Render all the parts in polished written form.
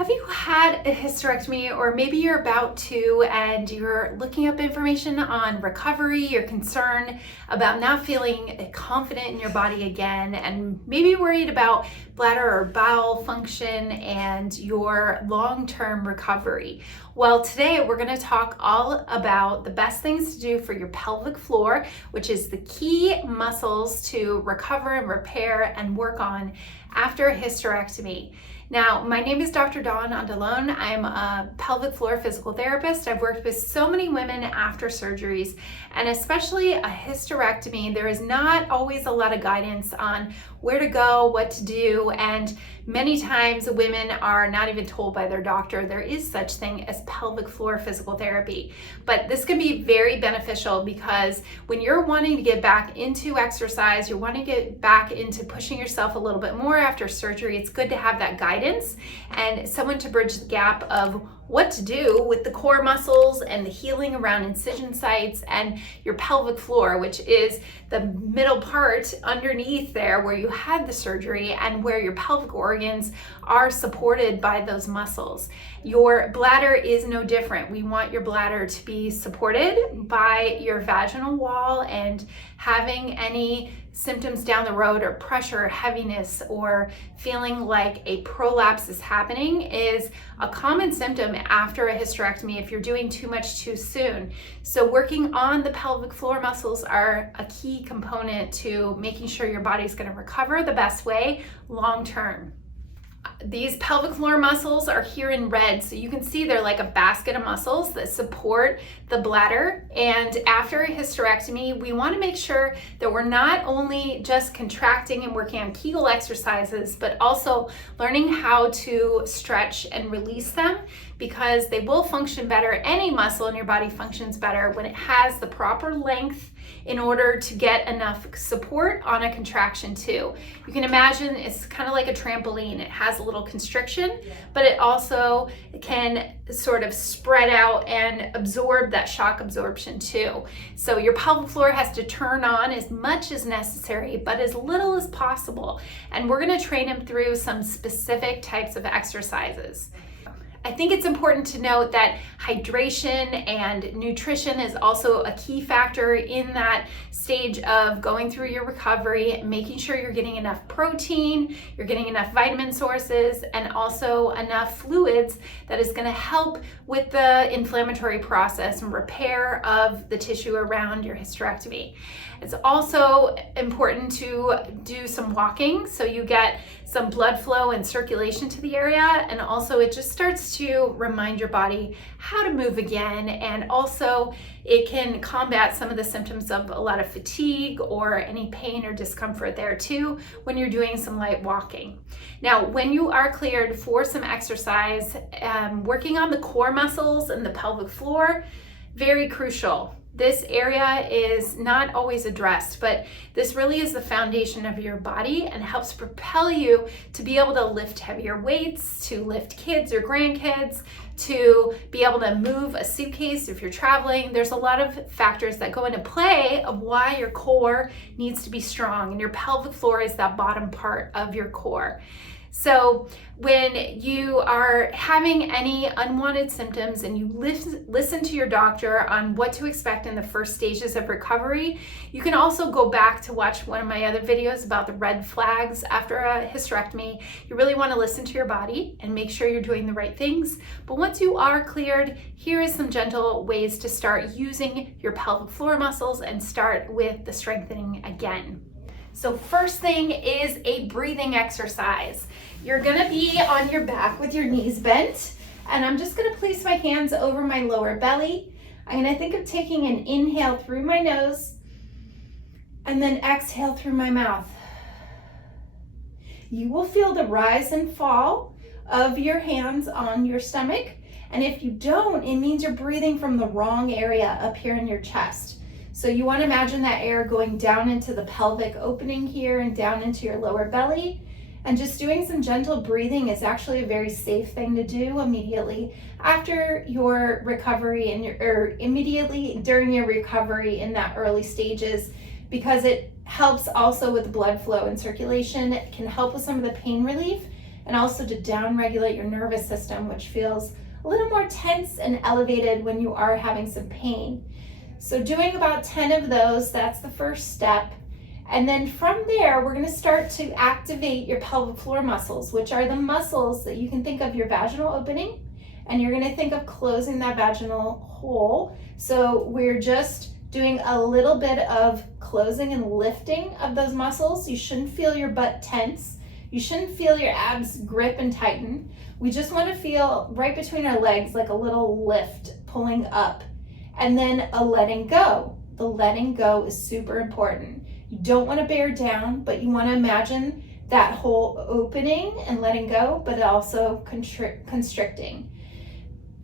Have you had a hysterectomy, or maybe you're about to and you're looking up information on recovery? You're concerned about not feeling confident in your body again, and maybe worried about bladder or bowel function and your long-term recovery. Well, today we're going to talk all about the best things to do for your pelvic floor, which is the key muscles to recover and repair and work on after a hysterectomy. Now, my name is Dr. Dawn Andalone. I'm a pelvic floor physical therapist. I've worked with so many women after surgeries, and especially a hysterectomy. There is not always a lot of guidance on where to go, what to do, and many times women are not even told by their doctor there is such thing as pelvic floor physical therapy. But this can be very beneficial because when you're wanting to get back into exercise, you're wanting to get back into pushing yourself a little bit more after surgery, it's good to have that guidance and someone to bridge the gap of what to do with the core muscles and the healing around incision sites and your pelvic floor, which is the middle part underneath there where you had the surgery and where your pelvic organs are supported by those muscles. Your bladder is no different. We want your bladder to be supported by your vaginal wall, and having any symptoms down the road or pressure, heaviness, or feeling like a prolapse is happening is a common symptom after a hysterectomy if you're doing too much too soon. So working on the pelvic floor muscles are a key component to making sure your body's going to recover the best way long term. These pelvic floor muscles are here in red, so you can see they're like a basket of muscles that support the bladder. And after a hysterectomy, we want to make sure that we're not only just contracting and working on Kegel exercises, but also learning how to stretch and release them, because they will function better. Any muscle in your body functions better when it has the proper length in order to get enough support on a contraction too. You can imagine it's kind of like a trampoline. It has a little constriction, but it also can sort of spread out and absorb that shock absorption too. So your pelvic floor has to turn on as much as necessary, but as little as possible. And we're going to train them through some specific types of exercises. I think it's important to note that hydration and nutrition is also a key factor in that stage of going through your recovery, making sure you're getting enough protein, you're getting enough vitamin sources, and also enough fluids that is going to help with the inflammatory process and repair of the tissue around your hysterectomy. It's also important to do some walking so you get some blood flow and circulation to the area, and also it just starts to remind your body how to move again, and also it can combat some of the symptoms of a lot of fatigue or any pain or discomfort there too when you're doing some light walking. Now, when you are cleared for some exercise, working on the core muscles and the pelvic floor, very crucial. This area is not always addressed, but this really is the foundation of your body and helps propel you to be able to lift heavier weights, to lift kids or grandkids, to be able to move a suitcase if you're traveling. There's a lot of factors that go into play of why your core needs to be strong, and your pelvic floor is that bottom part of your core. So when you are having any unwanted symptoms and you listen to your doctor on what to expect in the first stages of recovery, you can also go back to watch one of my other videos about the red flags after a hysterectomy. You really want to listen to your body and make sure you're doing the right things. But once you are cleared, here is some gentle ways to start using your pelvic floor muscles and start with the strengthening again. So first thing is a breathing exercise. You're gonna be on your back with your knees bent, and I'm just gonna place my hands over my lower belly. I'm gonna think of taking an inhale through my nose and then exhale through my mouth. You will feel the rise and fall of your hands on your stomach, and if you don't, it means you're breathing from the wrong area up here in your chest. So you want to imagine that air going down into the pelvic opening here and down into your lower belly. And just doing some gentle breathing is actually a very safe thing to do immediately after your recovery or immediately during your recovery in that early stages, because it helps also with the blood flow and circulation. It can help with some of the pain relief, and also to down-regulate your nervous system, which feels a little more tense and elevated when you are having some pain. So doing about 10 of those, that's the first step. And then from there, we're gonna start to activate your pelvic floor muscles, which are the muscles that you can think of your vaginal opening, and you're gonna think of closing that vaginal hole. So we're just doing a little bit of closing and lifting of those muscles. You shouldn't feel your butt tense. You shouldn't feel your abs grip and tighten. We just want to feel right between our legs like a little lift pulling up, and then a letting go. The letting go is super important. You don't want to bear down, but you want to imagine that whole opening and letting go, but also constricting.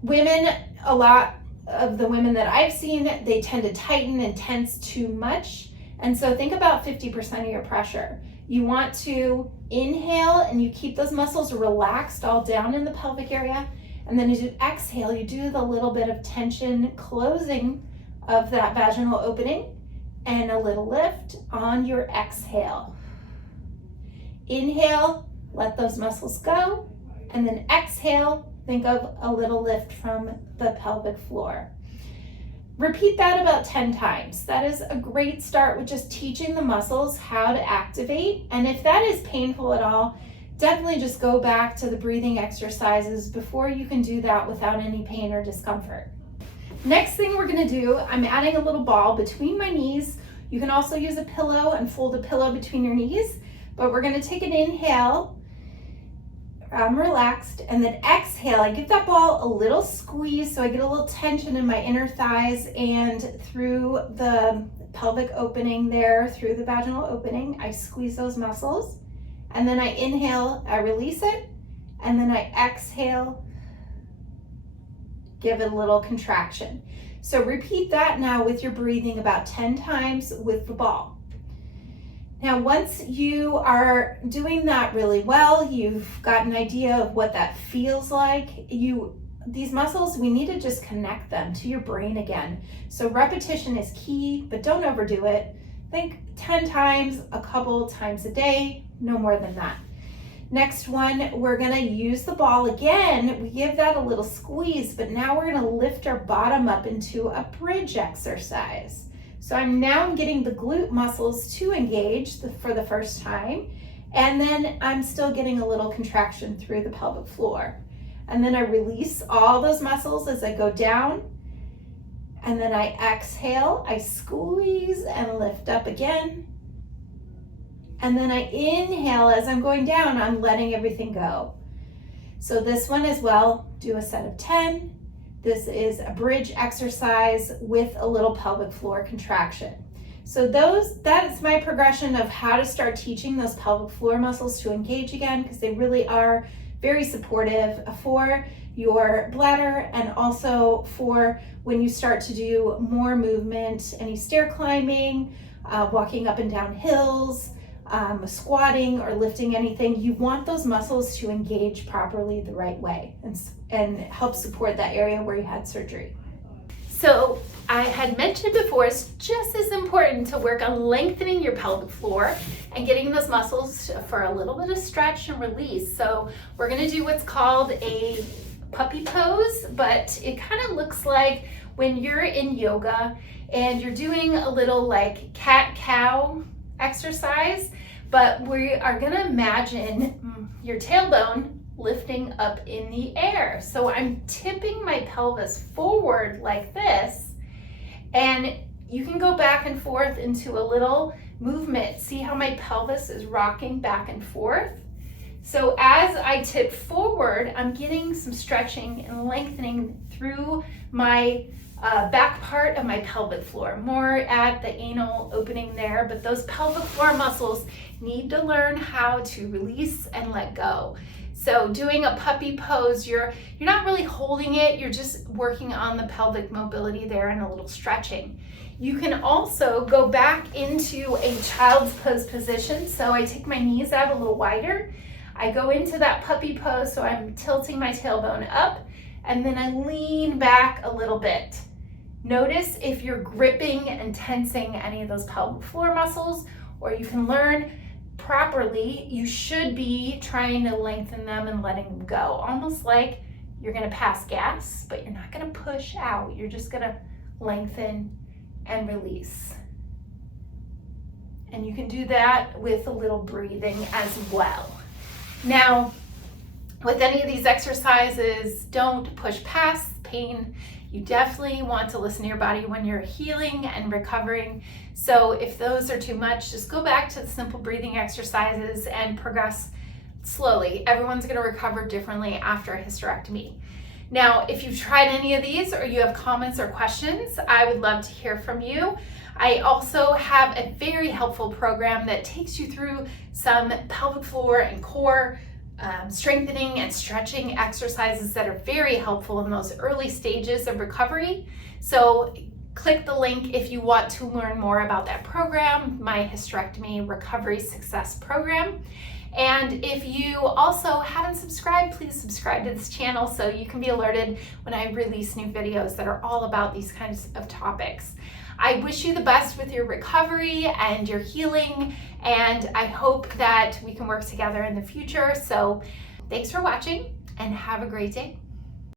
Women, a lot of the women that I've seen, they tend to tighten and tense too much. And so think about 50% of your pressure. You want to inhale and you keep those muscles relaxed all down in the pelvic area. And then as you exhale, you do the little bit of tension closing of that vaginal opening and a little lift on your exhale. Inhale, let those muscles go, and then exhale, think of a little lift from the pelvic floor. Repeat that about 10 times. That is a great start with just teaching the muscles how to activate. And if that is painful at all, definitely just go back to the breathing exercises before you can do that without any pain or discomfort. Next thing we're gonna do, I'm adding a little ball between my knees. You can also use a pillow and fold a pillow between your knees, but we're gonna take an inhale. I'm relaxed, and then exhale, I give that ball a little squeeze so I get a little tension in my inner thighs and through the pelvic opening there, through the vaginal opening. I squeeze those muscles, and then I inhale, I release it, and then I exhale, give it a little contraction. So repeat that now with your breathing about 10 times with the ball. Now, once you are doing that really well, you've got an idea of what that feels like. These muscles, we need to just connect them to your brain again. So repetition is key, but don't overdo it. Think 10 times, a couple times a day, no more than that. Next one, we're gonna use the ball again. We give that a little squeeze, but now we're gonna lift our bottom up into a bridge exercise. So I'm now getting the glute muscles to engage for the first time, and then I'm still getting a little contraction through the pelvic floor. And then I release all those muscles as I go down, and then I exhale, I squeeze and lift up again. And then I inhale as I'm going down, I'm letting everything go. So this one as well, do a set of 10. This is a bridge exercise with a little pelvic floor contraction. So that's my progression of how to start teaching those pelvic floor muscles to engage again, because they really are very supportive for your bladder and also for when you start to do more movement, any stair climbing, walking up and down hills, squatting or lifting anything. You want those muscles to engage properly the right way and help support that area where you had surgery. So I had mentioned before, it's just as important to work on lengthening your pelvic floor and getting those muscles for a little bit of stretch and release. So we're gonna do what's called a puppy pose, but it kind of looks like when you're in yoga and you're doing a little like cat-cow exercise, but we are gonna imagine your tailbone lifting up in the air. So I'm tipping my pelvis forward like this, and you can go back and forth into a little movement. See how my pelvis is rocking back and forth? So as I tip forward, I'm getting some stretching and lengthening through my back part of my pelvic floor, more at the anal opening there, but those pelvic floor muscles need to learn how to release and let go. So doing a puppy pose, you're not really holding it, you're just working on the pelvic mobility there and a little stretching. You can also go back into a child's pose position. So I take my knees out a little wider, I go into that puppy pose, so I'm tilting my tailbone up, and then I lean back a little bit. Notice if you're gripping and tensing any of those pelvic floor muscles, or you can learn properly, you should be trying to lengthen them and letting them go, almost like you're going to pass gas, but you're not going to push out. You're just going to lengthen and release. And you can do that with a little breathing as well. Now, with any of these exercises, don't push past pain. You definitely want to listen to your body when you're healing and recovering. So if those are too much, just go back to the simple breathing exercises and progress slowly. Everyone's going to recover differently after a hysterectomy. Now, if you've tried any of these or you have comments or questions, I would love to hear from you. I also have a very helpful program that takes you through some pelvic floor and core strengthening and stretching exercises that are very helpful in those early stages of recovery. So click the link if you want to learn more about that program, my Hysterectomy Recovery Success Program. And if you also haven't subscribed, please subscribe to this channel so you can be alerted when I release new videos that are all about these kinds of topics. I wish you the best with your recovery and your healing, and I hope that we can work together in the future. So thanks for watching and have a great day.